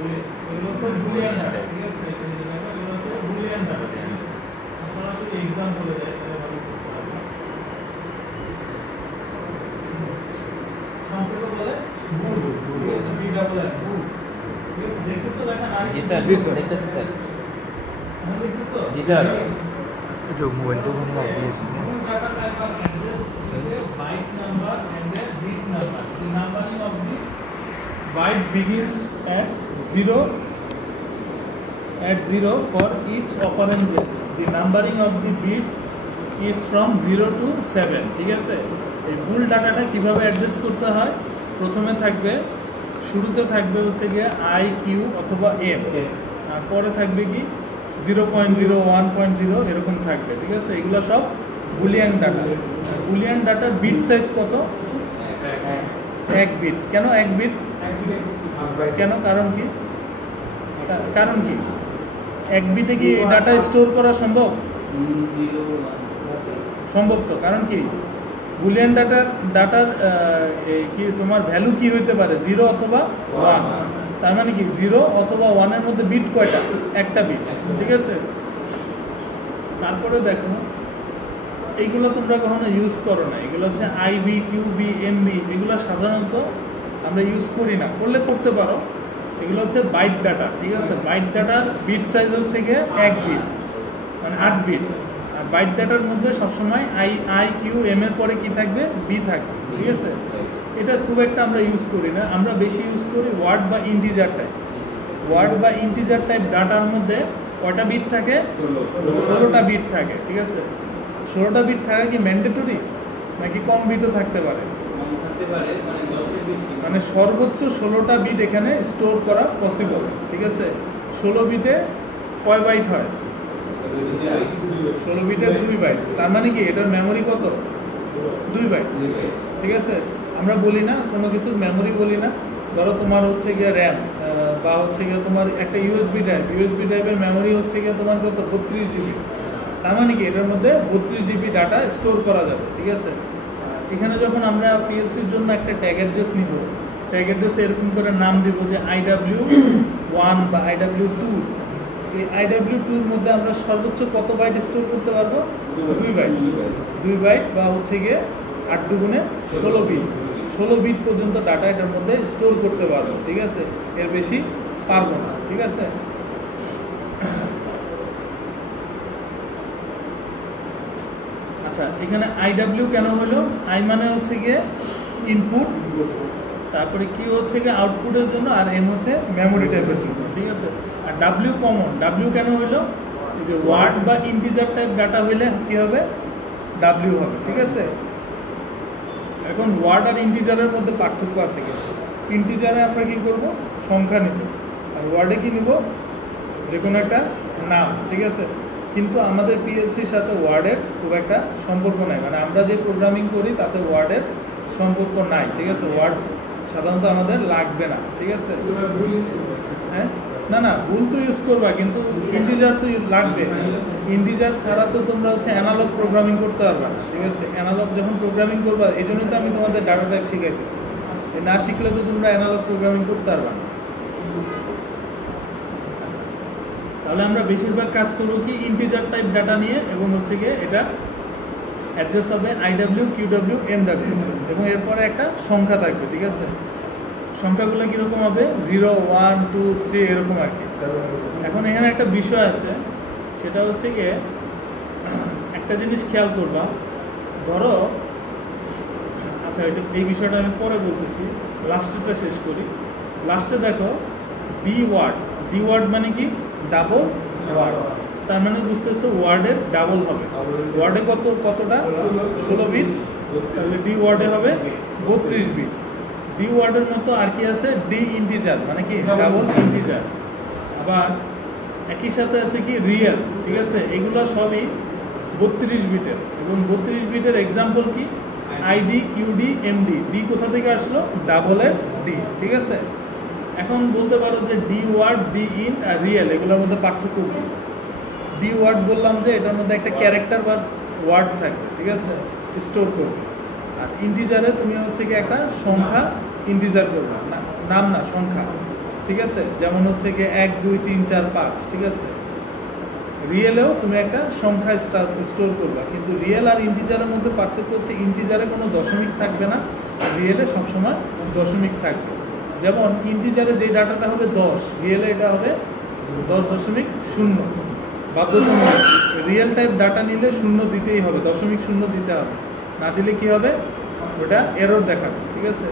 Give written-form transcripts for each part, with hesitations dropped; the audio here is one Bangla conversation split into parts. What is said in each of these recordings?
এগুলো হচ্ছে বুলিয়ান ডাটা, ঠিক আছে? এগুলো হচ্ছে বুলিয়ান ডাটা। সরাসরি এক্সাম্পলে যায়, এটা ভালো বুঝতে পারবে। সম্পর্ক বলে বুল, ঠিক আছে? বি ডাবল এন, বুল, ঠিক আছে? দেখতেছো দেখা না? জি স্যার, দেখতেছি স্যার। হ্যাঁ, দেখতেছো? জি স্যার। जो मोबाइल तो हम लोग Bull data type of address is a byte number and a bit number. The numbering of the byte begins at 0 for each operand place. The numbering of the bits is from 0 to 7. ঠিক আছে? এই বুল ডাটাটা কিভাবে অ্যাড্রেস করতে হয়? প্রথমে থাকবে, শুরুতে থাকবে হচ্ছে গিয়ে আই কিউ অথবা এম, আর পরে থাকবে কি 0.0 1.0 এরকম থাকবে, ঠিক আছে? এগুলো সব বুলিয়ান ডাটা। বুলিয়ান ডাটার বিট সাইজ কত? 1 বিট। কেন 1 বিট? কেন, কারণ কি? কারণ কি 1 বিটে কি এই ডাটা স্টোর করা সম্ভব? সম্ভব তো। কারণ কি বুলিয়ান ডাটার কি তোমার ভ্যালু কি হইতে পারে? 0 অথবা 1। তার মানে কি 0 অথবা 1 এর মধ্যে বিট কয়টা? একটা বিট, ঠিক আছে? তারপরে দেখো এইগুলো তোমরা কখনো ইউজ করো না, এগুলো হচ্ছে আইবি, কিউবি, এমবি, এগুলো সাধারণত আমরা ইউজ করি না, করলে করতে পারো। এগুলো হচ্ছে বাইট ডাটা, ঠিক আছে? বাইট ডাটার বিট সাইজ হচ্ছে গিয়ে 1 বিট, মানে 8 বিট। আর বাইট ডাটার মধ্যে সবসময় আই কিউ এম এর পরে কি থাকবে? বি থাকবে, ঠিক আছে? এটা খুব একটা আমরা ইউজ করি না, আমরা বেশি ইউজ করি ওয়ার্ড বা ইন্টিজার টাইপ। ওয়ার্ড বা ইন্টিজার টাইপ ডাটার মধ্যে কয়টা বিট থাকে? 16টা বিট থাকে, ঠিক আছে? 16টা বিট থাকা কি ম্যান্ডেটরি, নাকি কম বিটও থাকতে পারে? মানে সর্বোচ্চ 16টা বিট এখানে স্টোর করা পসিবল, ঠিক আছে? 16 বিটে কয় বাইট হয়? 16 বিটের 2 বাইট। তার মানে কি এটার মেমোরি কত? 2 বাইট, ঠিক আছে? আমরা বলি না কোনো কিছু মেমোরি বলি না। ধরো তোমার হচ্ছে গিয়ে র্যাম বা হচ্ছে গিয়ে তোমার একটা ইউএসবি ড্রাইভের মেমোরি হচ্ছে গিয়ে তোমার কত? 32 জিবি। তার মানে কি এটার মধ্যে 32 জিবি ডাটা স্টোর করা যাবে, ঠিক আছে? এখানে যখন আমরা পিএলসির জন্য একটা ট্যাগ অ্যাড্রেস নিব, ট্যাগ অ্যাড্রেসে এরকম করে নাম দিব যে IW1 বা IW2। এই IW2-র মধ্যে আমরা সর্বোচ্চ কত বাইট স্টোর করতে পারবো? 2 বাইট। 2 বাইট বা হচ্ছে গিয়ে 8 দুগুণে 16 বিট। 16 বিট পর্যন্ত ডাটা এটার মধ্যে স্টোর করতে পারবো, ঠিক আছে? এর বেশি পারবো না, ঠিক আছে? আচ্ছা, এখানে আইডাব্লিউ কেন হলো? আই মানে হচ্ছে গিয়ে ইনপুট, তারপরে কি হচ্ছে গিয়ে আউটপুটের জন্য, আর এম হচ্ছে মেমোরি টাইপের জন্য, ঠিক আছে? আর ডাব্লিউ কমন। ডাব্লিউ কেন হইলো? এই যে ওয়ার্ড বা ইন্টিজার টাইপ ডাটা হইলে কি হবে? ডাব্লিউ হবে, ঠিক আছে? এখন ওয়ার্ড আর ইন্টিজারের মধ্যে পার্থক্য আছে কিন্তু। ইন্টিজারে আমরা কি করব? সংখ্যা নিব, আর ওয়ার্ডে কি নিব? যে কোনো একটা নাম, ঠিক আছে? কিন্তু আমাদের পিএলসির সাথে ওয়ার্ডের খুব একটা সম্পর্ক নাই, মানে আমরা যে প্রোগ্রামিং করি তাতে ওয়ার্ডের সম্পর্ক নাই, ঠিক আছে? ওয়ার্ড সাধারণত আমাদের লাগবে না, ঠিক আছে? হ্যাঁ, না ভুল তো ইউজ করবা, কিন্তু ইন্টিজার তো লাগবে। ইন্টিজার ছাড়া তো তোমরা হচ্ছে অ্যানালগ প্রোগ্রামিং করতে পারবে না, ঠিক আছে? অ্যানালগ যখন প্রোগ্রামিং করবা, এই জন্যই তো আমি তোমাদের ডাটা টাইপ শিখাইতেছি। না শিখলে তো তোমরা অ্যানালগ প্রোগ্রামিং করতে পারবে না। তাহলে আমরা বেশিরভাগ কাজ করবো কি ইন্টিজার টাইপ ডাটা নিয়ে, এবং হচ্ছে গিয়ে এটা অ্যাড্রেস হবে IW, QW, MW, এবং এরপরে একটা সংখ্যা থাকবে, ঠিক আছে? সংখ্যাগুলো কীরকম হবে? 0 1 2 3 এরকম আর কি। এখন এখানে একটা বিষয় আছে, সেটা হচ্ছে গিয়ে একটা জিনিস খেয়াল করবা। ধরো, আচ্ছা এই বিষয়টা আমি পরে বলতেছি, লাস্টেটা শেষ করি। লাস্টে দেখো বি ওয়ার্ড মানে কি? Double word. তার মানে বুঝতেছো ওয়ার্ডের ডাবল হবে। ওয়ার্ডে কতটা? 16 বিট। তাহলে ডি ওয়ার্ডে হবে 32 বিট। ডি ওয়ার্ডের মতো আর কি আছে? ডি ইন্টিজার, মানে কি ডাবল ইন্টিজার। আবার একই সাথে আছে কি রিয়েল, ঠিক আছে? এগুলো সবই 32 বিটের, এবং 32 বিটের এক্সাম্পল কি? ID, QD, MD. ডি কোথা থেকে আসলো? ডাবলের ডি, ঠিক আছে? এখন বলতে পারো যে ডি ওয়ার্ড, ডি ইন্ট আর রিয়েল এগুলোর মধ্যে পার্থক্য কি? ডি ওয়ার্ড বললাম যে এটার মধ্যে একটা ক্যারেক্টার বা ওয়ার্ড থাকবে, ঠিক আছে? স্টোর করবে। আর ইন্টিজারে তুমি হচ্ছে কি একটা সংখ্যা ইন্টিজার করবে, নাম না সংখ্যা, ঠিক আছে, যেমন হচ্ছে গিয়ে 1 2 3 4 5, ঠিক আছে। রিয়েলেও তুমি একটা সংখ্যা স্টোর করবা, কিন্তু রিয়েল আর ইন্টিজারের মধ্যে পার্থক্য হচ্ছে ইন্টিজারে কোনো দশমিক থাকবে না, রিয়েলে সবসময় দশমিক থাকবে। যেমন ইন্টিজারে যে ডাটাটা হবে 10, রিয়েলে এটা হবে 10.0 বাধ্যতামূলক। রিয়েল টাইপ ডাটা নিলে 0 দিতেই হবে, 0.0 দিতে হবে, না দিলে কি হবে, ওটা এরর দেখাবে, ঠিক আছে।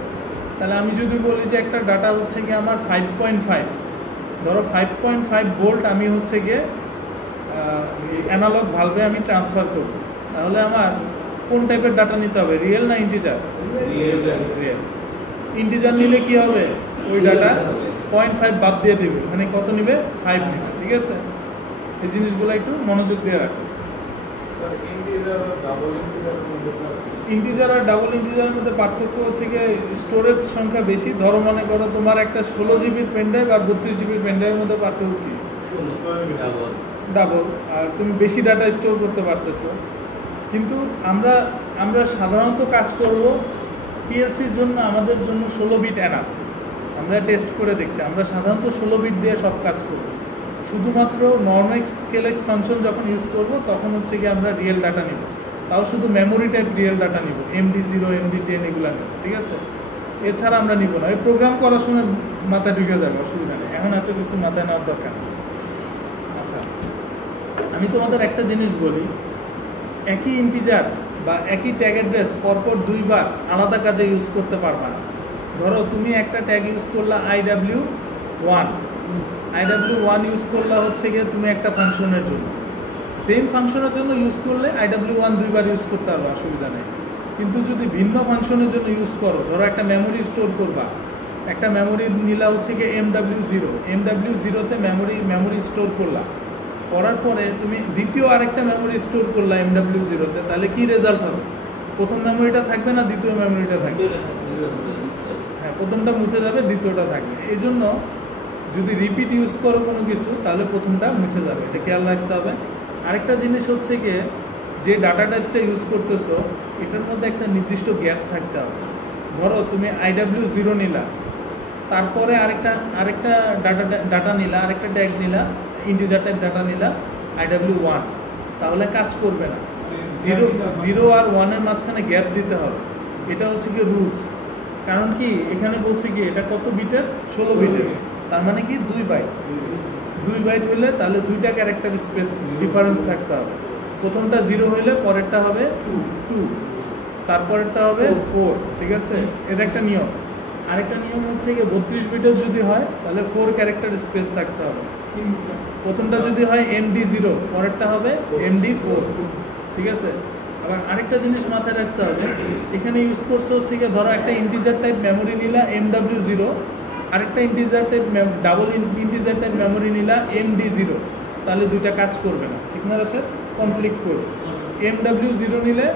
তাহলে আমি যদি বলি যে একটা ডাটা হচ্ছে গিয়ে আমার 5.5, ধরো 5.5 ভোল্ট আমি হচ্ছে গিয়ে অ্যানালগ ভালভে আমি ট্রান্সফার করব, তাহলে আমার কোন টাইপের ডাটা নিতে হবে, রিয়েল না ইন্টিজার? রিয়েল। ইন্টিজার নিলে কি হবে, ওই ডাটা 0.5 বাদ দিয়ে দেবে, মানে কত নেবে, 5 নেবে, ঠিক আছে। এই জিনিসগুলো একটু মনোযোগ দিয়ে রাখো। ইন্টিজার আর ডাবল ইন্টিজারের মধ্যে পার্থক্য হচ্ছে গিয়ে স্টোরেজ সংখ্যা বেশি। ধরো মনে করো তোমার একটা 16 জিবির পেনড্রাইভ আর 32 জিবির পেনড্রাইভের মধ্যে পার্থক্য কি, ডাবল, আর তুমি বেশি ডাটা স্টোর করতে পারতেছো। কিন্তু আমরা সাধারণত কাজ করব পিএলসির জন্য, আমাদের জন্য 16 বিট এনাফ। আমরা টেস্ট করে দেখছি, আমরা সাধারণত 16 বিট দিয়ে সব কাজ করব। শুধুমাত্র নর্মেক্স স্কেলেক্স ফাংশন যখন ইউজ করব তখন হচ্ছে কি আমরা রিয়েল ডাটা নিব, তাও শুধু মেমোরি টাইপ রিয়েল ডাটা নিব, MD0 MD10 এগুলো নিব, ঠিক আছে। এছাড়া আমরা নিব না। এই প্রোগ্রাম করার সময় মাথায় ঢুকে যাবে, অসুবিধা নেই, এখন এত কিছু মাথায় নেওয়ার দরকার নেই। আচ্ছা, আমি তোমাদের একটা জিনিস বলি, একই ইন্টিজার বা একই ট্যাগ অ্যাড্রেস পরপর 2 বার আলাদা কাজে ইউজ করতে পারবা না। ধরো তুমি একটা ট্যাগ ইউজ করলা IW1 ইউজ করলা হচ্ছে গিয়ে তুমি একটা ফাংশনের জন্য, সেম ফাংশনের জন্য ইউজ করলে IW1 2 বার ইউজ করতে পারবে, অসুবিধা নেই। কিন্তু যদি ভিন্ন ফাংশনের জন্য ইউজ করো, ধরো একটা মেমোরি স্টোর করবা, একটা মেমোরি নিলা হচ্ছে গিয়ে MW0তে মেমোরি স্টোর করলা, করার পরে তুমি দ্বিতীয় আরেকটা মেমোরি স্টোর করলা MW0তে, তাহলে কি রেজাল্ট হবে, প্রথম মেমোরিটা থাকবে না দ্বিতীয় মেমোরিটা থাকবে? হ্যাঁ, প্রথমটা মুছে যাবে, দ্বিতীয়টা থাকবে। এই জন্য যদি রিপিট ইউজ করো কোনো কিছু, তাহলে প্রথমটা মুছে যাবে, এটা খেয়াল রাখতে হবে। আরেকটা জিনিস হচ্ছে গিয়ে, যে ডাটা টাইপসটা ইউজ করতেছো এটার মধ্যে একটা নির্দিষ্ট গ্যাপ থাকতে হবে। ধরো তুমি IW0 নিলা, তারপরে আরেকটা ডাটা নিলা, আরেকটা ট্যাগ নিলা, ইন্টিজার টাইপ ডাটা নিলা IW1, তাহলে কাজ করবে না। 0 আর 1-এর মাঝখানে গ্যাপ দিতে হবে, এটা হচ্ছে কি রুলস। কারণ কি, এখানে বলছে কি এটা কত বিটের, 16 বিটের, তার মানে কি 2 বাইট হইলে তাহলে 2টা ক্যারেক্টার স্পেস ডিফারেন্স থাকতে হবে। প্রথমটা 0 হইলে পরেরটা হবে 2, তারপরেরটা হবে 4, ঠিক আছে। এটা একটা নিয়ম। আরেকটা নিয়ম হচ্ছে কি, 32 বিটের যদি হয় তাহলে 4 ক্যারেক্টার স্পেস থাকতে হবে। প্রথমটা যদি হয় MD0, পরেরটা হবে MD4, ঠিক আছে। আবার আরেকটা জিনিস মাথায় রাখতে হবে, এখানে ইউজ করছে হচ্ছে কি, ধরো একটা ইন্টিজার টাইপ মেমোরি নিলা MW0, আরেকটা integer type double integer type memory নিলা MD0, তাহলে 2টা কাজ করবে না, ঠিক না স্যার, কনফ্লিক্ট করবে। MW0 নিলে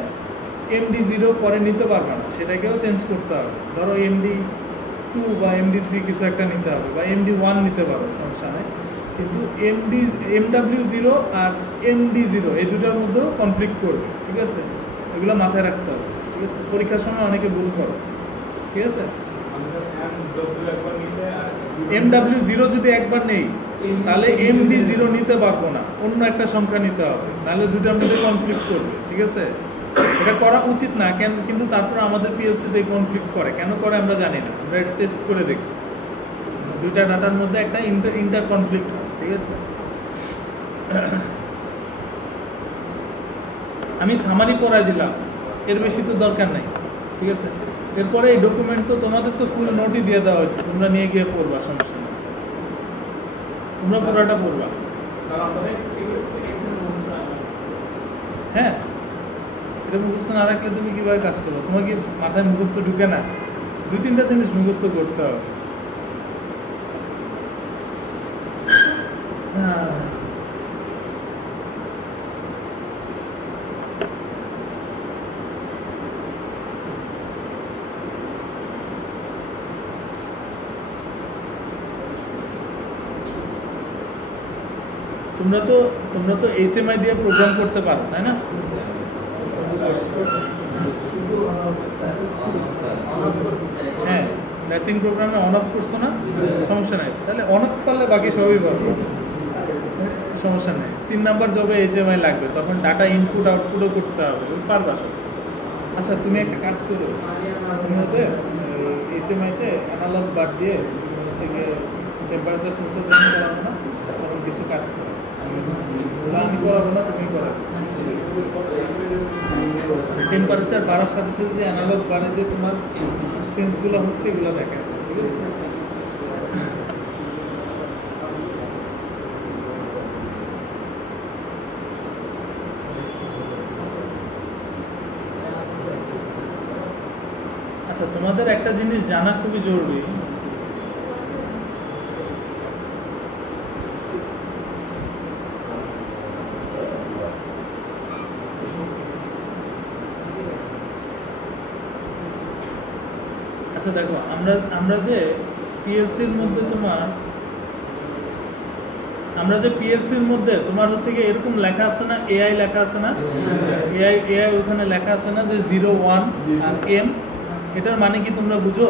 MD0 পরে নিতে পারবে না, সেটাকেও চেঞ্জ করতে হবে। ধরো MD2 বা MD3 কিছু একটা নিতে হবে, বা MD1 নিতে পারো, সমস্যা নেই। কিন্তু MW0 আর MD0 এই দুটার মধ্যেও কনফ্লিক্ট করবে, ঠিক আছে। এগুলো মাথায় রাখতে হবে, ঠিক আছে। পরীক্ষার সময় অনেকে ভুল করো, ঠিক আছে। MW0 যদি একবার নেই, তাহলে MD0 নিতে পারবো না, অন্য একটা সংখ্যা নিতে হবে, নাহলে দুটার মধ্যে কনফ্লিক্ট করবে, ঠিক আছে। এটা করা উচিত না, কেন, কিন্তু তারপর আমাদের পিএলসিতে কনফ্লিক্ট করে, কেন করে আমরা জানি না, আমরা এটা টেস্ট করে দেখছি। 2টা ডাটার মধ্যে একটা ইন্টার কনফ্লিক্ট হয়, ঠিক আছে। আমি সামারি পড়াই দিলাম, এর বেশি তো দরকার নাই, ঠিক আছে। এরপরে এই ডকুমেন্ট তো তোমাদের তো ফুল নোটই দিয়ে দেওয়া হয়েছে, তোমরা নিয়ে গিয়ে পড়বা, সমস্যা নেই, তোমরা পুরোটা পড়বা। হ্যাঁ, এটা মুখস্থ না রাখলে তুমি কীভাবে কাজ করবো, তোমার কি মাথায় মুখস্থ ঢুকে না? 2-3টা জিনিস মুখস্থ করতে হবে। হ্যাঁ, তোমরা তো HMI দিয়ে প্রোগ্রাম করতে পারো, তাই না? হ্যাঁ, ম্যাচিং প্রোগ্রামে অন অফ করছো না, সমস্যা নাই, তাহলে অন অফ করলে বাকি সবই পারবো, সমস্যা নেই। 3 নাম্বার জবে HMI লাগবে, তখন ডাটা ইনপুট আউটপুটও করতে হবে, পারবা সব। আচ্ছা তুমি একটা কাজ করো, তুমি হতে HMI-তে অ্যানালগ বাদ দিয়ে হচ্ছে গিয়ে টেম্পারেচার সেন্সর যখন করাবো না, তখন কিছু কাজ করো, আমি করাবো না, তুমি করাবো। টেম্পারেচার বাড়ার সাথে সাথে যে অ্যানালগ বাড়ে যে তোমার চেঞ্জগুলো হচ্ছে, এগুলো দেখা, ঠিক আছে? আচ্ছা তোমাদের একটা জিনিস জানা খুবই জরুরি, আচ্ছা দেখো আমরা যে পিএলসির মধ্যে তোমার হচ্ছে কি এরকম লেখা আছে না, এআই লেখা আছে না, এআই ওখানে লেখা আছে না যে 0, 1 আর M, এটার মানে কি তোমরা বুঝো?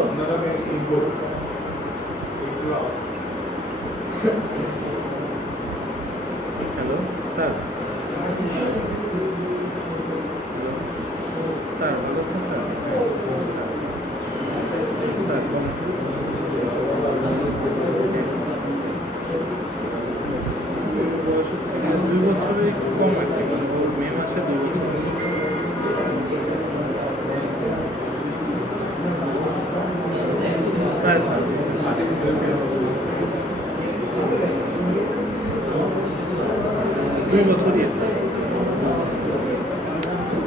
হ্যালো স্যার, স্যার ভালো আছেন স্যার? স্যার কেমন আছেন? 2 বছরের একটু কম আর কি, মে মাসে 2 বছর। হ্যাঁ স্যার, জি স্যার। 2 বছরই আছে,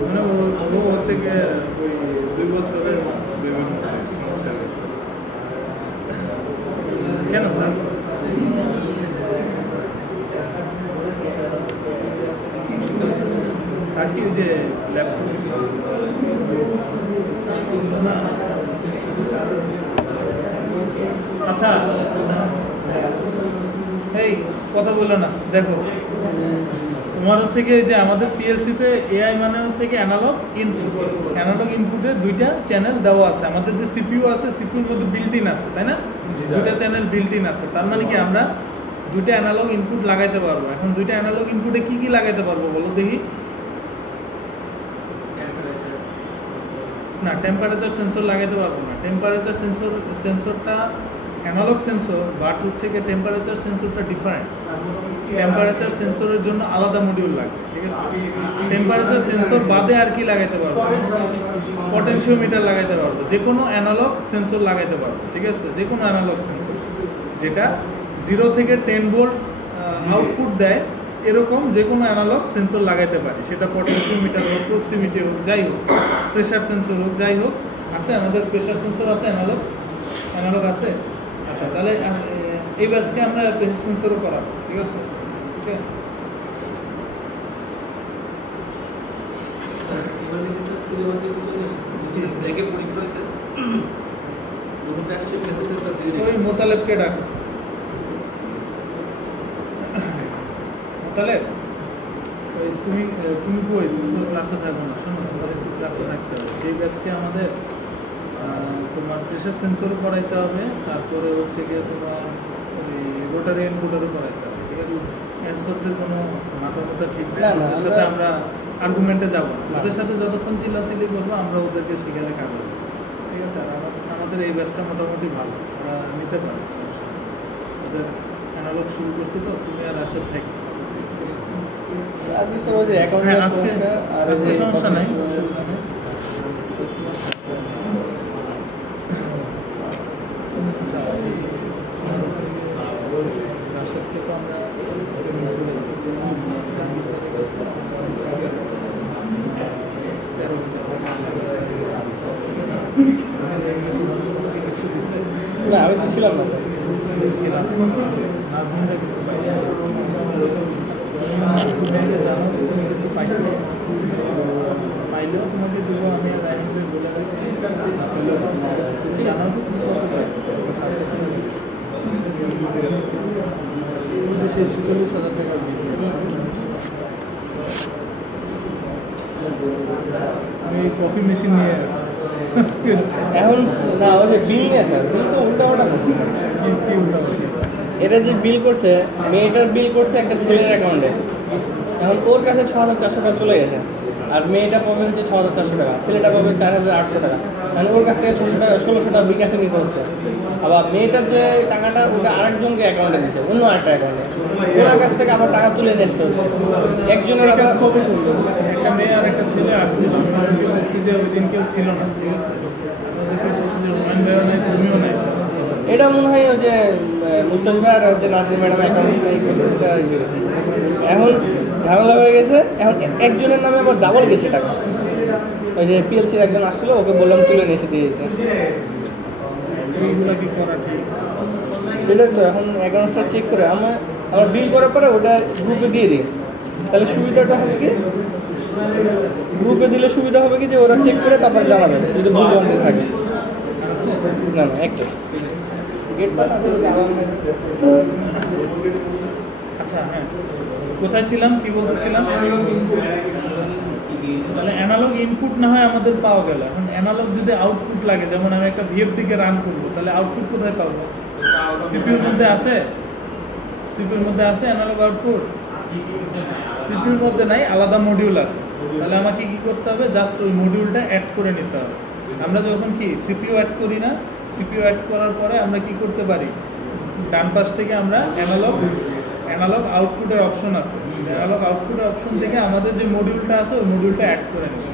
মানে ও হচ্ছে গিয়ে ওই 2 বছরের বিভিন্ন সমস্যা হয়েছে। কেন স্যার? স্যার কি যে ল্যাপটপ, আচ্ছা এই কথা বললো না, দেখো তোমার হচ্ছে কি যে আমাদের পিএলসিতে এআই মানে হচ্ছে কি অ্যানালগ ইনপুটে 2টা চ্যানেল দেওয়া আছে, আমাদের যে সিপিইউ আছে, সিপিইউর মধ্যে বিল্ট ইন আছে, তাই না? 2টা চ্যানেল বিল্ট ইন আছে, তার মানে কি আমরা 2টা অ্যানালগ ইনপুট লাগাইতে পারবো। এখন 2টা অ্যানালগ ইনপুটে কি কি লাগাইতে পারবো বলো দেখি? না, টেম্পারেচার সেন্সর লাগাইতে পারবো না। টেম্পারেচার সেন্সরটা অ্যানালগ সেন্সর, বাট হচ্ছে কি টেম্পারেচার সেন্সরটা ডিফারেন্ট। টেম্পারেচার সেন্সরের জন্য আলাদা মডিউল লাগে, ঠিক আছে? টেম্পারেচার সেন্সর বাদে আর কি লাগাইতে পারবো? পটেনশিওমিটার লাগাইতে পারবো, যে কোনো অ্যানালগ সেন্সর লাগাইতে পারবো, ঠিক আছে? যে কোনো অ্যানালগ সেন্সর যেটা 0 থেকে 10 ভোল্ট আউটপুট দেয়, এরকম যে কোনো অ্যানালগ সেন্সর লাগাইতে পারি, সেটা পটেনশিওমিটার হোক, প্রক্সিমিটি হোক, যাই হোক, প্রেশার সেন্সর হোক, যাই হোক। আছে আমাদের প্রেশার সেন্সর আছে, অ্যানালগ আছে। আচ্ছা তাহলে এই ব্যাচকে আমরা প্রেশার সেন্সরও করাবো, ঠিক আছে? ঠিক আছে, ওই মোতালেবকে ডাক। মোতালেব, ওই তুমি কই? তুমি তো ক্লাসে থাকবো না, শোনো, তোমার একটু ক্লাসে থাকতে হবে। এই ব্যাচকে আমাদের তোমার প্রেশার সেন্সরও করাইতে হবে, তারপরে হচ্ছে গিয়ে তোমার ওই রোটারি এনকোডারও করাইতে হবে, ঠিক আছে? অ্যান্সারদের কোনো মাথা ঠিক নেই, ওদের সাথে আমরা আর্গুমেন্টে যাবো না, ওদের সাথে যতক্ষণ চিল্লাচিল্লি করবো আমরা ওদেরকে শিখালে কাজ হবে, ঠিক আছে? আর আমাদের এই ব্যাচটা মোটামুটি ভালো, ওরা নিতে পারে, সমস্যা নেই। ওদের অ্যানালগ শুরু করছি তো, তুমি আর আসার থাকবে, ঠিক আছে? হ্যাঁ, আজকে সমস্যা নাই, সমস্যা নেই। আচ্ছা, রাশেদকে তো আমরা পেমেন্ট করে দিচ্ছি, জাহাঙ্গীর স্যারের কাছে 13,000 টাকা কিছু দিচ্ছে না, আমি তো ছিলাম না স্যার, ছিলাম নাজমিনরা কিছু পাইছে, তোমাকে জানো যে তুমি কিছু পাইছো, পাইলেও তোমাকে দেবো, আমি আর রাহিমকে বলে দিচ্ছি, তুমি জানো যে তুমি কত পাইছো, স্যার কত বলছে, সেই 46,000 টাকা আমি কফি মেশিন নিয়ে গেছি। এখন না ওই যে বিল নিয়ে আসা বিল তো উল্টাপাল্টা করছে কি উল্টা হয়ে গেছে? এটা যে বিল করছে মেয়েটার বিল করছে একটা ছেলের অ্যাকাউন্টে, এখন ওর কাছে 6,400 টাকা চলে গেছে, আর মেয়েটা পাবে হচ্ছে 6,400 টাকা, ছেলেটা পাবে 4,800 টাকা, মানে ওর কাছ থেকে 600 টাকা 1,600 টাকা বিকাশে নিতে হচ্ছে। আবার মেয়েটার যে টাকাটা ওটা আরেকজনকে অ্যাকাউন্টে দিচ্ছে, অন্য আরেকটা অ্যাকাউন্টে, ওনার কাছ থেকে আবার টাকা তুলে নিয়ে আসতে হচ্ছে একজনের। কাজ কবে করলো? একটা মেয়ে আর একটা ছেলে আসছিল, আমাদেরকে বলছি যে ওই দিন কেউ ছিল না, ঠিক আছে, আমাদেরকে বলছি যে হুমায়ুন ভাইও নেই, তুমিও নাই। এটা মনে হয় ওই যে মুস্তাফিজা আর হচ্ছে নাজনীন ম্যাডাম অ্যাকাউন্ট করছে, এখন ঝামেলা হয়ে গেছে। এখন একজনের নামে আবার ডাবল গেছে টাকা, ওই যে পিএলসির একজন আসছিল, ওকে বললাম তুলে নিয়ে এসে দিয়ে দিতে। এইগুলো কি করা ঠিক? সেটা তো এখন অ্যাকাউন্টটা চেক করে আমার বিল করার পরে ওটা গ্রুপে দিয়ে দিই, তাহলে সুবিধাটা হবে কি, গ্রুপে দিলে সুবিধা হবে কি যে ওরা চেক করে তারপর জানাবে যদি ভুল ভ্রান্তি থাকে। না না একটা গেট পাস আছে যদি আবার আচ্ছা হ্যাঁ, কোথায় ছিলাম, কি বলতেছিলাম? তাহলে অ্যানালগ ইনপুট না হয় আমাদের পাওয়া গেল, এখন অ্যানালগ যদি আউটপুট লাগে, যেমন আমি একটা ভিএফডিকে রান করবো, তাহলে আউটপুট কোথায় পাবো? সিপিইউর মধ্যে আছে? সিপিইউর মধ্যে আছে অ্যানালগ আউটপুট? সিপিইউর মধ্যে নাই, আলাদা মডিউল আছে। তাহলে আমাকে কি করতে হবে? জাস্ট ওই মডিউলটা অ্যাড করে নিতে হবে। আমরা যখন কি সিপিইউ অ্যাড করি না, সিপিইউ অ্যাড করার পরে আমরা কি করতে পারি, ডান পাশ থেকে আমরা অ্যানালগ আউটপুটের অপশন আছে, অ্যানালগ আউটপুটের অপশন থেকে আমাদের যে মডিউলটা আছে ওই মডিউলটা অ্যাড করে নেব।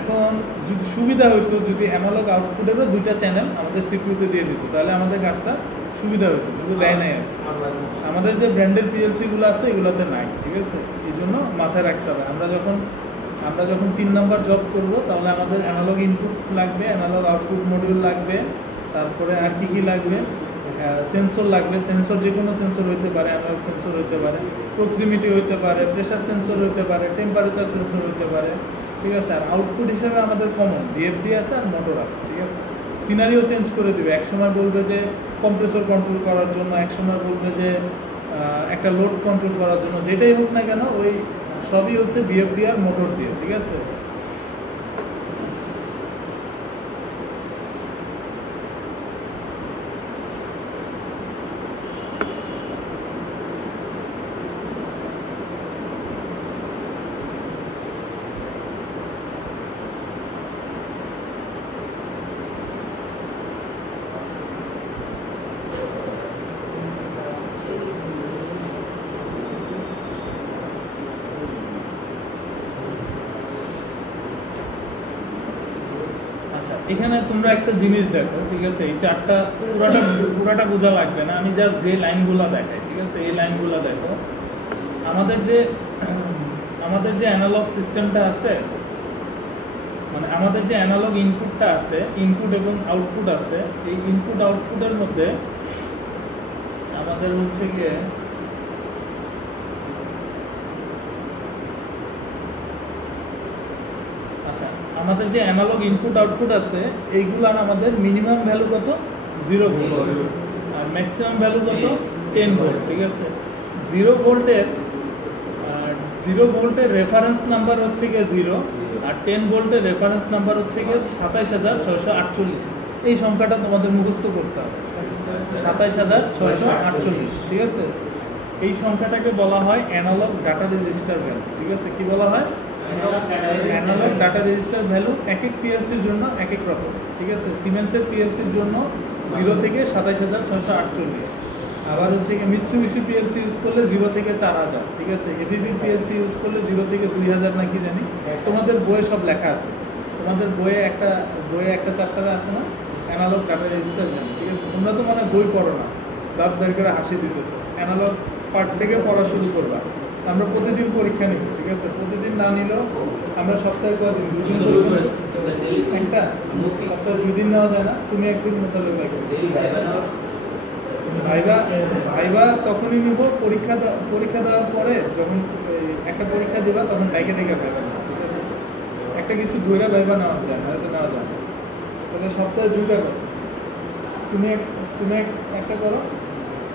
এখন যদি সুবিধা হতো যদি অ্যানালগ আউটপুটেরও দুইটা চ্যানেল আমাদের সিপিইউতে দিয়ে দিত, তাহলে আমাদের কাজটা সুবিধা হতো, কিন্তু দেয় নাই। আর আমাদের যে ব্র্যান্ডের পিএলসিগুলো আছে এগুলোতে নাই, ঠিক আছে, এই জন্য মাথায় রাখতে হবে। আমরা যখন 3 নম্বর জব করব, তাহলে আমাদের অ্যানালগ ইনপুট লাগবে, অ্যানালগ আউটপুট মডিউল লাগবে, তারপরে আর কি লাগবে, সেন্সর লাগবে। সেন্সর যে কোনো সেন্সর হইতে পারে, অ্যানালগ সেন্সর হইতে পারে, প্রক্সিমিটি হইতে পারে, প্রেশার সেন্সর হইতে পারে, টেম্পারেচার সেন্সর হইতে পারে, ঠিক আছে। আর আউটপুট হিসাবে আমাদের কমন ডিএফডি আছে আর মোটর আছে, ঠিক আছে। সিনারিও চেঞ্জ করে দিবে, একসময় বলবে যে কম্প্রেসর কন্ট্রোল করার জন্য, একসময় বলবে যে একটা লোড কন্ট্রোল করার জন্য, যেটাই হোক না কেন ওই সবই হচ্ছে বিএফডি আর মোটর দিয়ে, ঠিক আছে। এখানে তোমরা একটা জিনিস দেখো, ঠিক আছে, এই চারটা পুরাটা বোঝা লাগবে না, আমি জাস্ট যে লাইনগুলো দেখাই, ঠিক আছে, এই লাইনগুলো দেখো। আমাদের যে অ্যানালগ সিস্টেমটা আছে, মানে আমাদের যে অ্যানালগ ইনপুটটা আছে, ইনপুট এবং আউটপুট আছে, এই ইনপুট আউটপুটের মধ্যে আমাদের হচ্ছে গিয়ে আমাদের যে অ্যানালগ ইনপুট আউটপুট আছে এইগুলার আমাদের মিনিমাম ভ্যালু কত? 0 ভোল্ট, আর ম্যাক্সিমাম ভ্যালু কত? 10 ভোল্ট, ঠিক আছে। 0 ভোল্টের রেফারেন্স নাম্বার হচ্ছে গিয়ে 0, আর 10 ভোল্টের রেফারেন্স নাম্বার হচ্ছে গিয়ে 27,648। এই সংখ্যাটা তোমাদের মুখস্থ করতে হবে, 27,648, ঠিক আছে। এই সংখ্যাটাকে বলা হয় অ্যানালগ ডাটা রেজিস্টার ভ্যালু, ঠিক আছে। কি বলা হয়? অ্যানালগ ডাটা রেজিস্টার ভ্যালু এক এক পিএলসির জন্য এক এক রকম, ঠিক আছে। সিমেন্সের পিএলসির জন্য 0 থেকে 27,648, আবার হচ্ছে কি মিৎসুবিশি পিএলসি ইউজ করলে 0 থেকে 4,000, ঠিক আছে। এবিবি পিএলসি ইউজ করলে 0 থেকে 2,000 নাকি জানি, তোমাদের বইয়ে সব লেখা আছে। তোমাদের বইয়ে একটা চ্যাপ্টারে আছে না অ্যানালগ ডাটা রেজিস্টার ভ্যালু, ঠিক আছে। তোমরা তো মানে বই পড়ো না, দাঁত বের করে হাসি দিতেছো। অ্যানালগ পার্ট থেকে পড়া শুরু করবা। আমরা প্রতিদিন পরীক্ষা নিব, ঠিক আছে। প্রতিদিন না নিলেও আমরা সপ্তাহে কদিন, 2 দিন একটা সপ্তাহে 2 দিন নেওয়া যায় না? তুমি একদিন মোতালেব ভাইবা তখনই নিব পরীক্ষা দেওয়ার পরে, যখন একটা পরীক্ষা দিবা তখন ডাইকে ভাইবা, ঠিক আছে। একটা কিছু ধরে ভাইবা নেওয়া যায়, হয়তো নেওয়া যায়। তাহলে সপ্তাহে 2টা করো, তুমি একটা করো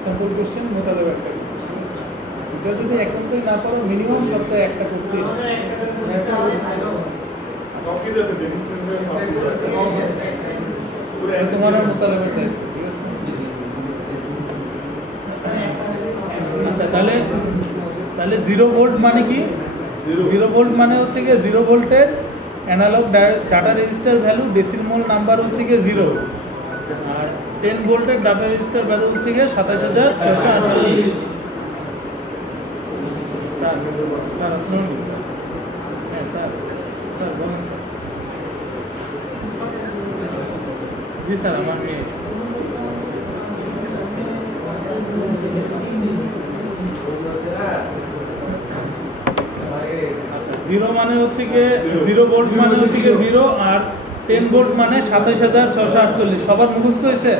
স্যাম্পল কোশ্চেন, মোতালেব একটা, এটা যদি একান্তই না পারো মিনিমাম সপ্তাহে একটা করতেই হবে। তোমার মোতালেবের দায়িত্ব, ঠিক আছে? আচ্ছা, তাহলে 0 ভোল্ট মানে কি? 0 ভোল্ট মানে হচ্ছে গিয়ে 0 ভোল্টের analogue data register value decimal number হচ্ছে গিয়ে 0, আর 10 ভোল্টের ডাটা রেজিস্টার ভ্যালু হচ্ছে গিয়ে 27648। স্যার আসসালামু আলাইকুম স্যার। হ্যাঁ স্যার বলুন স্যার। জি স্যার, আমার মেয়ে। আচ্ছা, 0 মানে হচ্ছে গিয়ে 0 ভোল্ট মানে হচ্ছে গিয়ে 0, আর 10 ভোল্ট মানে 27648। সবার মুখস্থ হয়েছে?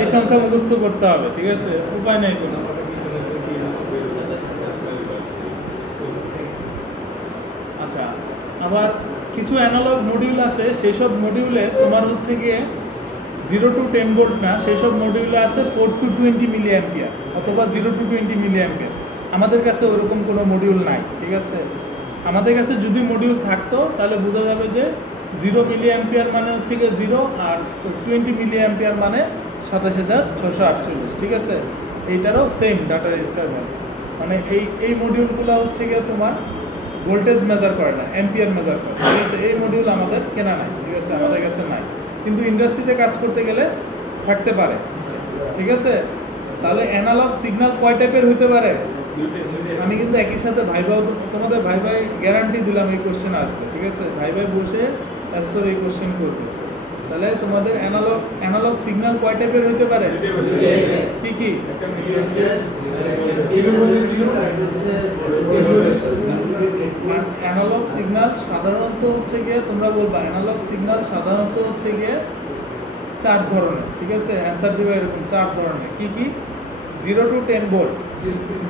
এই সংখ্যা মুখস্থ করতে হবে, ঠিক আছে? উপায় নেই কোনো। আচ্ছা, আবার কিছু অ্যানালগ মডিউল আছে, সেই সব মডিউলে তোমার হচ্ছে গিয়ে 0 to 10 ভোল্ট না, সেই সব মডিউলে আছে 4 to 20 মিলি অ্যাম্পিয়ার অথবা 0 to 20 মিলি অ্যাম্পিয়ার। আমাদের কাছে ওরকম কোনো মডিউল নাই, ঠিক আছে? আমাদের কাছে যদি মডিউল থাকতো তাহলে বোঝা যাবে যে 0 মিলি অ্যাম্পিয়ার মানে হচ্ছে গিয়ে 0, আর 20 মিলি অ্যাম্পিয়ার মানে 27648, ঠিক আছে? এইটারও সেম ডাটা রেজিস্টার ভ্যালু। মানে এই মডিউলগুলো হচ্ছে গিয়ে তোমার ভোল্টেজ মেজার করে না, অ্যাম্পিয়ার মেজার করে, ঠিক আছে? এই মডিউল আমাদের কেনা নাই, ঠিক আছে? আমাদের কাছে নাই, কিন্তু ইন্ডাস্ট্রিতে কাজ করতে গেলে থাকতে পারে, ঠিক আছে? তাহলে অ্যানালগ সিগন্যাল কয় টাইপের হতে পারে? আমি কিন্তু একই সাথে ভাইভাও তোমাদের ভাই গ্যারান্টি দিলাম এই কোশ্চেন আসবে, ঠিক আছে? ভাই বসে অ্যান্সার এই কোশ্চেন করবে। তাহলে তোমাদের অ্যানালগ সিগন্যাল কয় টাইপের হতে পারে? কি কি? অ্যানালগ সিগন্যাল সাধারণত হচ্ছে গিয়ে, তোমরা বলবা অ্যানালগ সিগন্যাল সাধারণত হচ্ছে গিয়ে 4 ধরনের, ঠিক আছে? অ্যান্সার দিবে এরকম 4 ধরনের। কি কি? 0 to 10 ভোল্ট,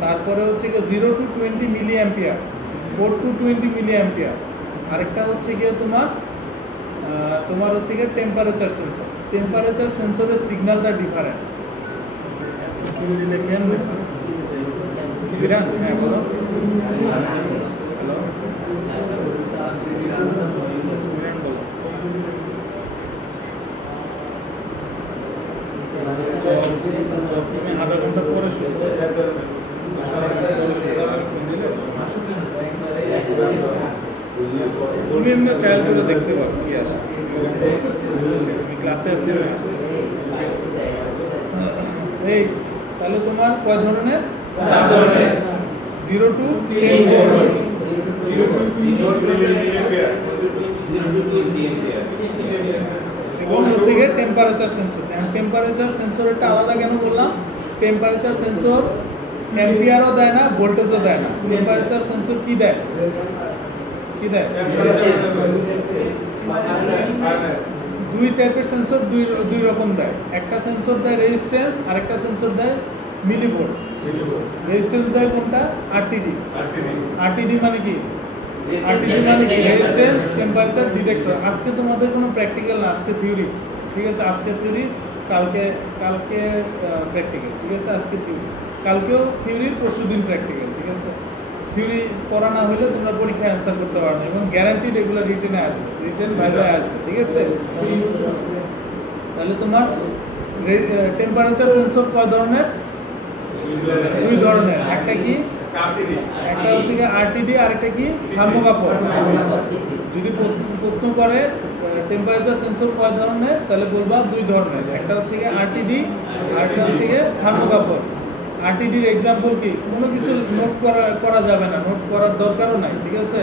তারপরে হচ্ছে গিয়ে 0 to 20 milliampere, 4 to 20 milliampere, আরেকটা হচ্ছে গিয়ে তোমার হচ্ছে গিয়ে টেম্পারেচার সেন্সর। টেম্পারেচার সেন্সরের সিগন্যালটা ডিফারেন্ট। হ্যাঁ বলো। হ্যালো, তুমি আধা ঘন্টা পরে শুরু তুমি এমনি ট্রায়াল করে দেখতে পারো কি আসে। আমি ক্লাসে আসছি, এই তাহলে তোমার কয় ধরনের? 4 ধরনের। 0 to 10 ভোল্ট, এবং হচ্ছে গিয়ে টেম্পারেচার সেন্সর। টেম্পারেচার সেন্সরটা আলাদা কেন বললাম? টেম্পারেচার সেন্সর অ্যাম্পিয়ারও দেয় না, ভোল্টেজও দেয় না। টেম্পারেচার সেন্সর কি দেয়? দুই টাইপের সেন্সর, দুই রকম দেয়। একটা সেন্সর দেয় রেজিস্ট্যান্স, আরেকটা সেন্সর দেয় মিলিভোল্ট। রেজিস্ট্যান্স দেয় কোনটা? আরটিডি। আরটিডি মানে কি? Resistance temperature detector. আজকে তোমাদের কোনো প্র্যাকটিক্যাল না, আজকে থিওরি, ঠিক আছে? আজকে থিওরি, কালকে প্র্যাকটিক্যাল, ঠিক আছে? আজকে থিওরি, কালকেও থিওরি, পরশুদিন প্র্যাকটিক্যাল, ঠিক আছে? থিওরি পড়া না হলে তোমরা পরীক্ষায় অ্যান্সার করতে পারবে না, এবং গ্যারান্টিড এগুলো রিটেনে আসবে, রিটেন ভাইভায় আসবে, ঠিক আছে? তাহলে তোমার টেম্পারেচার সেন্সর কয় ধরনের? 2 ধরনের। একটা কি? একটা হচ্ছে কি আরটিডি, আরেকটা কি থার্মোকাপল। যদি প্রশ্ন করে টেম্পারেচার সেন্সর কয় ধরনের, তাহলে বলবা 2 ধরনের। একটা হচ্ছে কি আরটিডি, আরেকটা হচ্ছে কি থার্মোকাপল। আরটিডির এক্সাম্পল কি? কোনো কিছু নোট করা যাবে না, নোট করার দরকারও নাই, ঠিক আছে?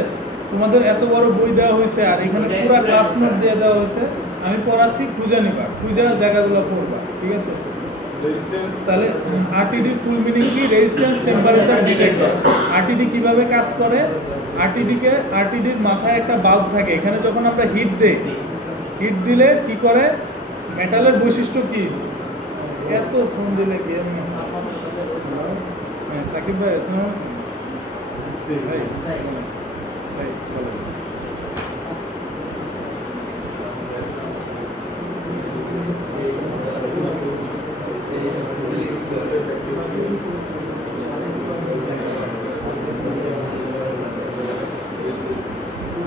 তোমাদের এত বড় বই দেওয়া হয়েছে, আর এখানে পুরো ক্লাস নোট দিয়ে দেওয়া হয়েছে। আমি পড়াচ্ছি, খুঁজে নিবা, খুঁজে জায়গাগুলো পড়বা, ঠিক আছে? তাহলে আরটিডির ফুল মিনিং কি? Resistance temperature detector. আরটিডি কিভাবে কাজ করে? আরটিডির মাথায় একটা বাল্ব থাকে। এখানে যখন আমরা হিট দেই, হিট দিলে কি করে? মেটালের বৈশিষ্ট্য কি? এত ফোন দিলে কি? সাকিব ভাই, আসসালামু আলাইকুম। ভাই চলো।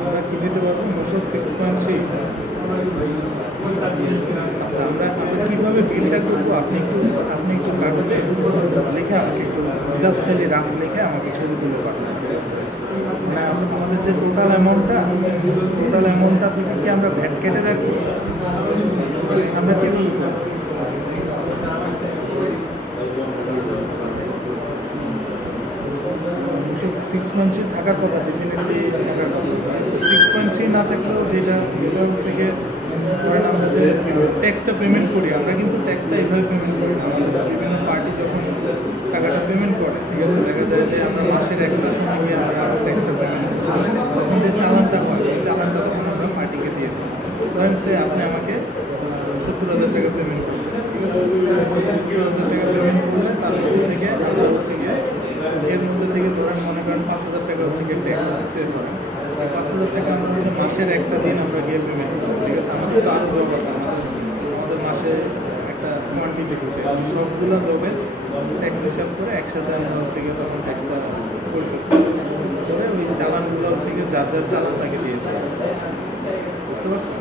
আমরা কি দিতে পারবো? মোশক লিখে আমাকে একটু জাস্ট খালি রাফ লিখে আমাকে ছবি তুলে পাঠাবেন, ঠিক আছে? মানে আমাদের যে টোটাল অ্যামাউন্টটা থেকে কি আমরা ভ্যাট কেটে রাখবো? আমরা কি 6.3 থাকার কথা, ডেফিনেটলি থাকার কথা। 6.3 না থাকলেও যেটা হচ্ছে গিয়ে ধরেন আমরা যে ট্যাক্সটা পেমেন্ট করি, আমরা কিন্তু ট্যাক্সটা এইভাবে পেমেন্ট করি না। আমাদের বিভিন্ন পার্টি যখন টাকাটা পেমেন্ট করে, ঠিক আছে, দেখা যায় যে আমরা মাসের একটা সময় গিয়ে আমরা ট্যাক্সটা পেমেন্ট করি, তখন যে চালানটা হয় ওই চালানটা তখন আমরা পার্টিকে দিয়ে দিই। ধরেন সে আপনি আমাকে 70,000 টাকা পেমেন্ট করবেন, ঠিক আছে? 70,000 টাকা পেমেন্ট করলে তার মধ্যে থেকে আমরা হচ্ছে গিয়ে এর মধ্যে থেকে ধরেন মনে করেন 5,000 টাকা হচ্ছে গিয়ে ট্যাক্স সে ধরেন 5,000 টাকা আমরা হচ্ছে মাসের একটা দিন আমরা গিয়ে পেমেন্ট করবো, ঠিক আছে? আমাদের তো আরও জব আছে, আমাদের মাসে একটা কোয়ান্টিটি ঢুকে সবগুলো জবের ট্যাক্স হিসাব করে একসাথে আমরা হচ্ছে গিয়ে তখন ট্যাক্সটা পরিশোধ করে ওই চালানগুলো হচ্ছে গিয়ে যার চালান তাকে দিয়ে দেয়। বুঝতে পারছেন?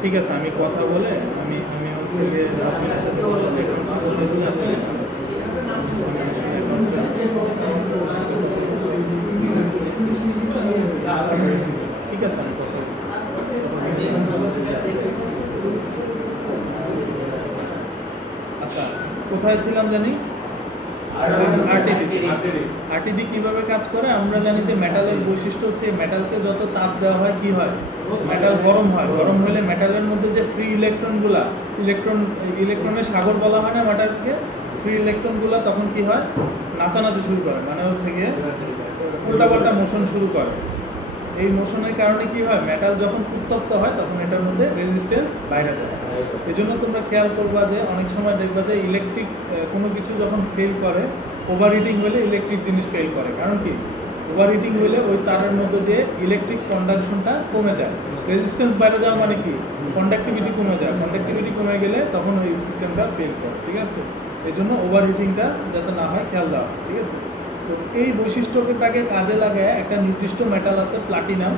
ঠিক আছে, আমি কথা বলে আমি হচ্ছে গিয়ে নাজমিনের সাথে ঠিক আছে, আমি কথা আচ্ছা কোথায় ছিলাম জানি? আরটিডি কিভাবে কাজ করে আমরা জানি যে মেটালের বৈশিষ্ট্য হচ্ছে মেটালকে যত তাপ দেওয়া হয় কি হয়, মেটাল গরম হয়। গরম হলে মেটালের মধ্যে যে ফ্রি ইলেকট্রনের সাগর বলা হয় না মেটালকে, ফ্রি ইলেকট্রনগুলো তখন কি হয়, নাচানাচি শুরু করে, মানে হচ্ছে গিয়ে উল্টাপাল্টা মোশন শুরু করে। এই মোশনের কারণে কি হয়, মেটাল যখন উত্তপ্ত হয় তখন এটার মধ্যে রেজিস্ট্যান্স বাইরে যায়। এই জন্য তোমরা খেয়াল করবা যে অনেক সময় দেখবা যে ইলেকট্রিক কোনো কিছু যখন ফেল করে, ওভার হিটিং হলে ইলেকট্রিক জিনিস ফেল করে। কারণ কি, ওভার হিটিং হলে ওই তারের মধ্যে দিয়ে ইলেকট্রিক কন্ডাকশনটা কমে যায়। রেজিস্ট্যান্স বাইরে যাওয়া মানে কি, কন্ডাক্টিভিটি কমে যায়। কন্ডাক্টিভিটি কমে গেলে তখন ওই সিস্টেমটা ফেল করে, ঠিক আছে? এই জন্য ওভার হিটিংটা যাতে না হয় খেয়াল দেওয়া, ঠিক আছে? তো এই বৈশিষ্ট্যটাকে কাজে লাগায় একটা নির্দিষ্ট মেটাল আছে প্লাটিনাম।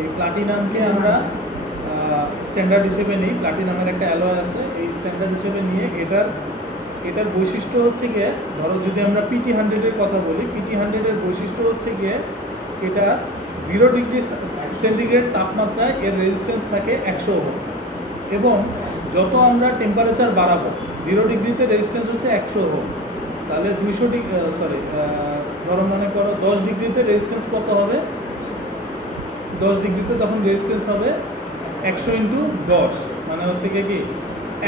এই প্লাটিনামকে আমরা স্ট্যান্ডার্ড হিসেবে নিই। প্লাটিনামের একটা অ্যালয় আছে, এই স্ট্যান্ডার্ড হিসেবে নিয়ে এটার বৈশিষ্ট্য হচ্ছে গিয়ে, ধরো যদি আমরা PT100-এর কথা বলি, PT100-এর বৈশিষ্ট্য হচ্ছে গিয়ে এটা 0 ডিগ্রি সেন্টিগ্রেড তাপমাত্রায় এর রেজিস্ট্যান্স থাকে 100 ওহম, এবং যত আমরা টেম্পারেচার বাড়াবো, 0 ডিগ্রিতে রেজিস্ট্যান্স হচ্ছে 100 ওহম, তাহলে 200 ডিগ্রি ধরো মনে করো 10 ডিগ্রিতে রেজিস্ট্যান্স কত হবে, 10 ডিগ্রিতে তখন রেজিস্ট্যান্স হবে 100 × 10, মানে হচ্ছে কি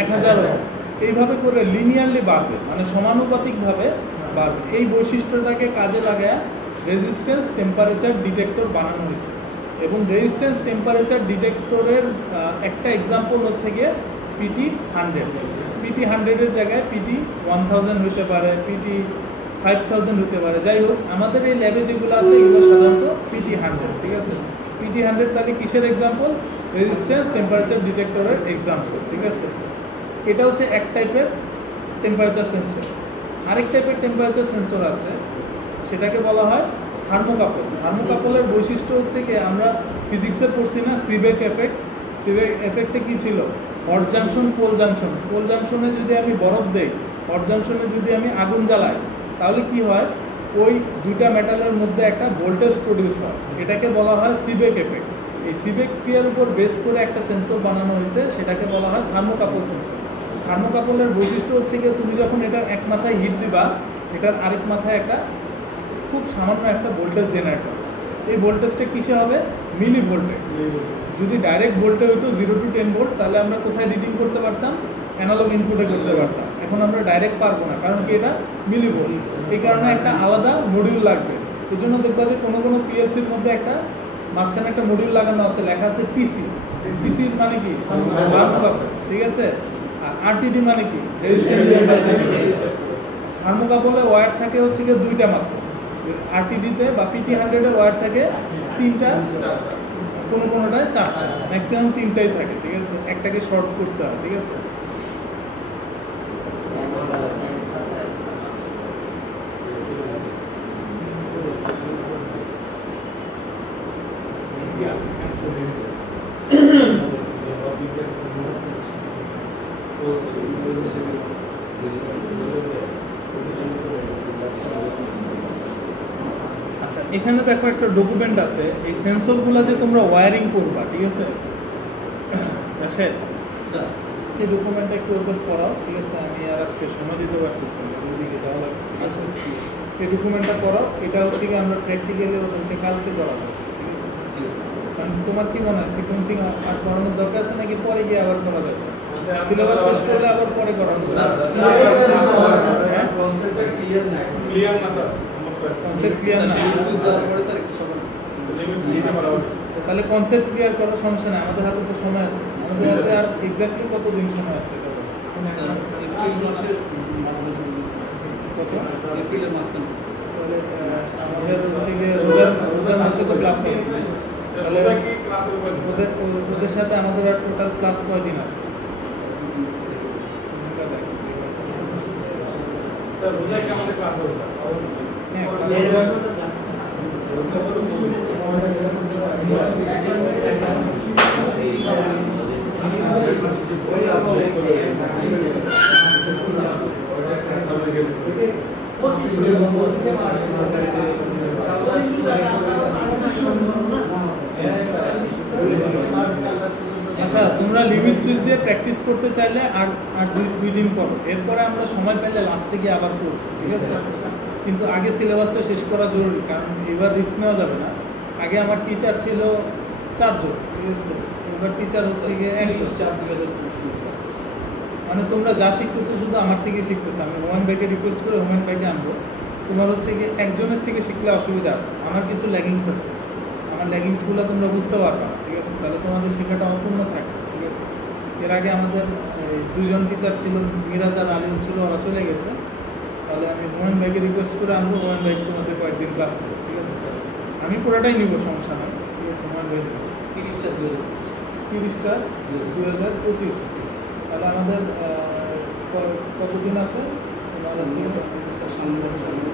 1000 ওহম। এইভাবে করে লিনিয়ারলি বাড়বে, মানে সমানুপাতিকভাবে বাড়বে। এই বৈশিষ্ট্যটাকে কাজে লাগায় রেজিস্ট্যান্স টেম্পারেচার ডিটেক্টর বানানো হয়েছে। এবং রেজিস্ট্যান্স টেম্পারেচার ডিটেক্টরের একটা এক্সাম্পল হচ্ছে গিয়ে PT100। PT100-এর জায়গায় PT1000 হতে পারে, PT5000 হতে পারে। যাই হোক, আমাদের এই ল্যাবে যেগুলো আছে এগুলো সাধারণত PT100, ঠিক আছে? PT100 তাহলে কিসের এক্সাম্পল? রেজিস্ট্যান্স টেম্পারেচার ডিটেক্টরের এক্সাম্পল, ঠিক আছে? এটা হচ্ছে এক টাইপের টেম্পারেচার সেন্সর। আরেক টাইপের টেম্পারেচার সেন্সর আছে, সেটাকে বলা হয় থার্মোকাপল। থার্মোকাপলের বৈশিষ্ট্য হচ্ছে কি, আমরা ফিজিক্সে পড়ছি না সিবেক এফেক্ট? সিবেক এফেক্টে কী ছিল, হট জাংশন কোল জাংশন। কোল জাংশনে যদি আমি বরফ দেই, হট জাংশনে যদি আমি আগুন জ্বালাই, তাহলে কি হয়, ওই দুইটা মেটালের মধ্যে একটা ভোল্টেজ প্রডিউস হয়। এটাকে বলা হয় সিবেক এফেক্ট। এই সিবেক ক্রিয়ার উপর বেস করে একটা সেন্সর বানানো হয়েছে, সেটাকে বলা হয় থার্মোকাপল সেন্সর। থার্মোকাপলের বৈশিষ্ট্য হচ্ছে কি, তুমি যখন এটা এক মাথায় হিট দিবা, এটার আরেক মাথায় একটা খুব সামান্য একটা ভোল্টেজ জেনারেট হবে। এই ভোল্টেজটা কিসে হবে, মিলি ভোল্টে। যদি ডাইরেক্ট ভোল্টে হইতো 0 to 10 ভোল্ট, তাহলে আমরা কোথায় রিডিং করতে পারতাম, অ্যানালগ ইনপুটে করতে পারতাম। এখন আমরা ডাইরেক্ট পারবো না, কারণ কি এটা মিলি ভোল্ট। এই কারণে একটা আলাদা মডিউল লাগবে। এই জন্য দেখবা যে কোনো পিএলসির মধ্যে একটা মাঝখানে একটা মডিউল লাগানো আছে, লেখা আছে TC, পিসি মানে কি থার্মোকাপল, ঠিক আছে। আর আরটিডি মানে কি রেজিস্ট্যান্স থার্মোকাপলে ওয়্যার থাকে হচ্ছে গিয়ে 2টা মাত্র, আরটিডিতে বা PT100 এ ওয়্যার থাকে 3টা, কোনোটায় 4টা, ম্যাক্সিমাম 3টাই থাকে, ঠিক আছে। একটাকে শর্ট করতে হয়, ঠিক আছে। আচ্ছা, এখানে দেখো একটা ডকুমেন্ট আছে, এই সেন্সরগুলো যে তোমরা ওয়্যারিং করবা, ঠিক আছে। এই ডকুমেন্টটা একটু ওদের পড়াও, ঠিক আছে। আমি আর আজকে সময় দিতে পারতেছি না, ওইদিকে যাওয়া লাগবে। এই ডকুমেন্টটা পড়াও, এটা হচ্ছে কি আমরা প্র্যাকটিক্যালি ওদেরকে কালকে করাবো, ঠিক আছে। কারণ তোমার কি মনে হয় সিকোয়েন্সিং আর করানোর দরকার আছে নাকি পরে গিয়ে আবার করা যাবে? সিলেবাস শেষ করলে আবার পরে করানো কনসেপ্টটা ক্লিয়ার না, ক্লিয়ার না তো কনসেপ্ট ক্লিয়ার না। সুইচ দেওয়ার পরে স্যার একটু সময় তাহলে কনসেপ্ট ক্লিয়ার করার সমস্যা নেই, আমাদের হাতে তো সময় আছে। আমাদের হাতে আর এক্স্যাক্টলি কতদিন সময় আছে? স্যার এপ্রিল মাসের মাঝামাঝি কত? এপ্রিলের মাঝখানে। তাহলে আমাদের হচ্ছে গিয়ে রোজার মাসে তো ক্লাস হবে, তাহলে ওদের সাথে আমাদের আর টোটাল ক্লাস কয়দিন আছে? রোজায় কি আমাদের ক্লাস হবে? হ্যাঁ, আচ্ছা, তোমরা লিমিট সুইচ দিয়ে প্র্যাকটিস করতে চাইলে আর দুই দিন করো, এরপরে আমরা সময় পেলে লাস্টে গিয়ে আবার করবো, ঠিক আছে। কিন্তু আগে সিলেবাসটা শেষ করা জরুরি, কারণ এবার রিস্ক নেওয়া যাবে না। আগে আমার টিচার ছিল 4 জন, ঠিক আছে। এবার টিচার হচ্ছে গিয়ে 1 জন। মানে তোমরা যা শিখতেছো শুধু আমার থেকে শিখতেছো। আমি হুমায়ুন ভাইকে রিকোয়েস্ট করে হুমায়ুন ভাইকে আনবো। তোমার হচ্ছে গিয়ে একজনের থেকে শিখলে অসুবিধা আছে, আমার কিছু ল্যাগিংস আছে, আমার ল্যাগিংসগুলো তোমরা বুঝতে পারবে না, ঠিক আছে। তাহলে তোমাদের শেখাটা অপূর্ণ থাকবে, ঠিক আছে। এর আগে আমাদের 2 জন টিচার ছিল, মিরাজ আর আলিম ছিল, ওরা চলে গেছে। তাহলে আমি হুমায়ুন ভাইকে রিকোয়েস্ট করে আনবো, হুমায়ুন ভাই তোমাদের কয়েকদিন ক্লাস নেবো, ঠিক আছে। আমি পুরোটাই নিব, সমস্যা নয়, ঠিক আছে। হুমায়ুন ভাই 30টা 2025। তাহলে আমাদের কতদিন আছে?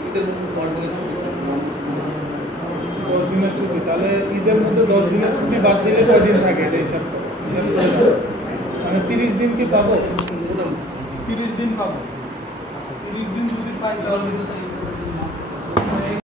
ঈদের মধ্যে 10 দিনের ছুটি স্যার। 10 দিনের ছুটি, তাহলে ঈদের মধ্যে 10 দিনের ছুটি বাদ দিলে কয়দিন থাকে এটা হিসাব করো। মানে 30 দিন কি পাবো? 30 দিন পাবো। আচ্ছা, 30 দিন যদি পাই তাহলে